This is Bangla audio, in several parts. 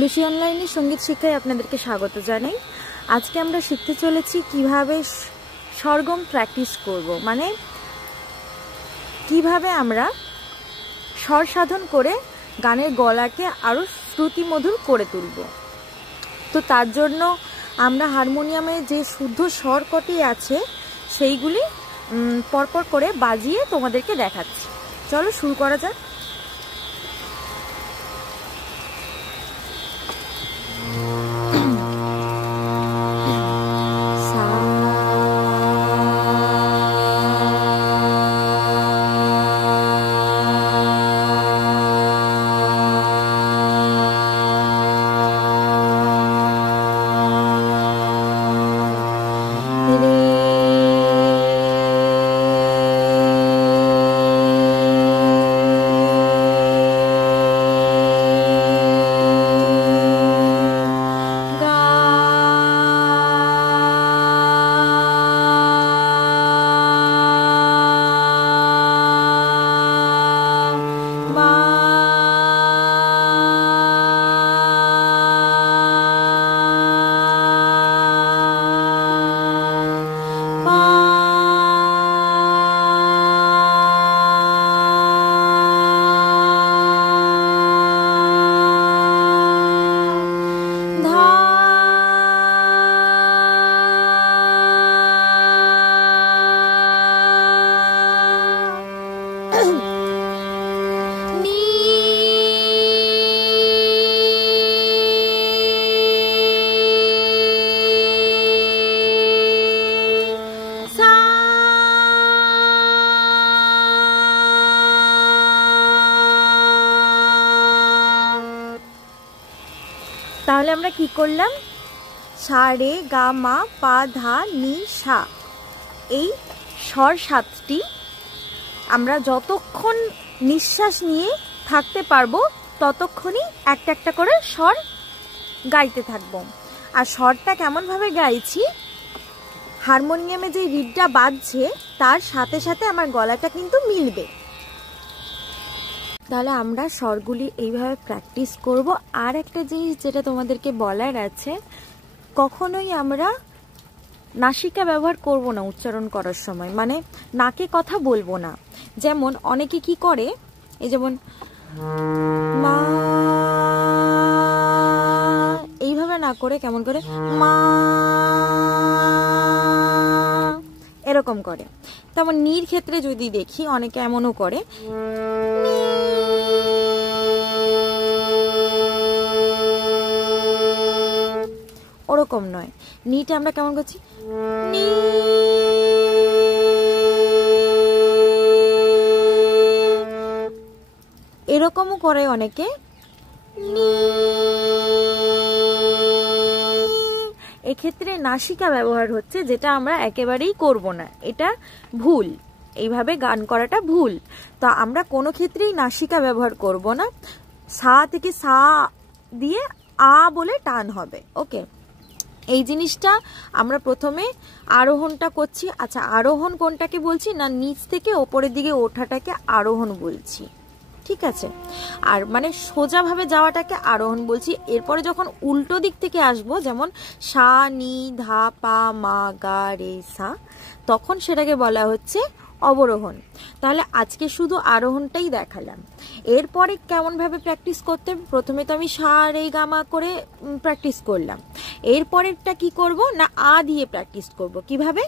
লুসি অনলাইনে সঙ্গীত শিক্ষায় আপনাদেরকে স্বাগত জানাই। আজকে আমরা শিখতে চলেছি কিভাবে সরগম প্র্যাকটিস করব, মানে কিভাবে আমরা স্বর সাধন করে গানের গলাকে আরও শ্রুতিমধুর করে তুলব। তো তার জন্য আমরা হারমোনিয়ামে যে শুদ্ধ স্বর কটি আছে সেইগুলি পরপর করে বাজিয়ে তোমাদেরকে দেখাচ্ছি। চলো শুরু করা যাক। তাহলে আমরা কি করলাম? সা রে গা মা পা ধা নি সা, এই স্বর সাতটি আমরা যতক্ষণ নিঃশ্বাস নিয়ে থাকতে পারবো ততক্ষণই একটা একটা করে স্বর গাইতে থাকবো। আর স্বরটা কেমনভাবে গাইছি, হারমোনিয়ামে যে রিডটা বাজছে তার সাথে সাথে আমার গলাটা কিন্তু মিলবে। তাহলে আমরা স্বরগুলি এইভাবে প্র্যাকটিস করব। আর একটা জিনিস যেটা তোমাদেরকে বলার আছে, কখনোই আমরা নাসিকা ব্যবহার করব না উচ্চারণ করার সময়, মানে নাকে কথা বলবো না। যেমন অনেকে কি করে, এই যেমন মা এইভাবে না করে কেমন করে মা এরকম করে। তেমন নির ক্ষেত্রে যদি দেখি অনেকে এমনও করে, ওরকম নয়। নিটা আমরা কেমন করছি, এরকমও করে অনেকে। এক্ষেত্রে নাসিকা ব্যবহার হচ্ছে, যেটা আমরা একেবারেই করব না, এটা ভুল। এইভাবে গান করাটা ভুল। তো আমরা কোনো ক্ষেত্রেই নাসিকা ব্যবহার করব না। সা থেকে সা দিয়ে আ বলে টান হবে। ওকে, এই জিনিসটা আমরা প্রথমে আরোহণটা করছি। আচ্ছা, আরোহণ কোনটাকে বলছি না, নিচ থেকে ওপরের দিকে ওঠাটাকে আরোহণ বলছি, ঠিক আছে? আর মানে সোজাভাবে যাওয়াটাকে আরোহণ বলছি। এরপরে যখন উল্টো দিক থেকে আসবো, যেমন সা নি ধা পা মা গা রে সা, তখন সেটাকে বলা হচ্ছে অবরোহণ। তাহলে আজকে শুধু আরোহণটাই দেখালাম। এরপরে কেমনভাবে প্র্যাকটিস করতে, প্রথমে তো আমি সা রে গা মা করে প্র্যাকটিস করলাম। এরপরেরটা কি করব না, আ দিয়ে প্র্যাকটিস করব। কিভাবে?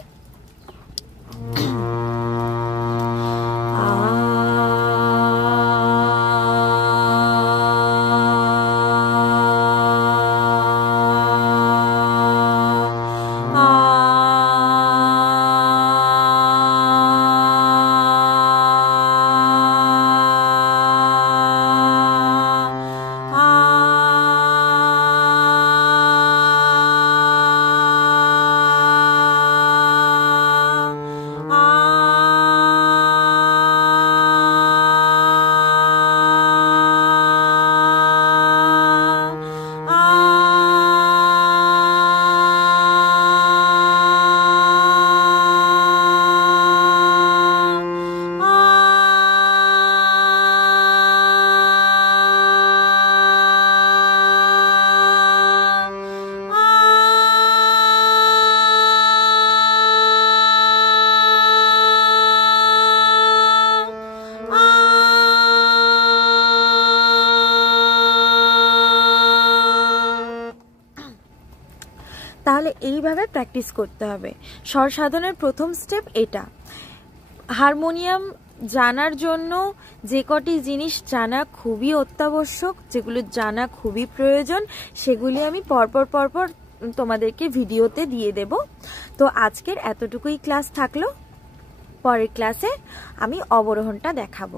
তাহলে এইভাবে প্র্যাকটিস করতে হবে। স্বর সাধনের প্রথম স্টেপ এটা। হারমোনিয়াম জানার জন্য যে কটি জিনিস জানা খুবই অত্যাবশ্যক, যেগুলো জানা খুবই প্রয়োজন, সেগুলি আমি পরপর তোমাদেরকে ভিডিওতে দিয়ে দেব। তো আজকের এতটুকুই ক্লাস থাকলো, পরের ক্লাসে আমি অবরোহণটা দেখাবো।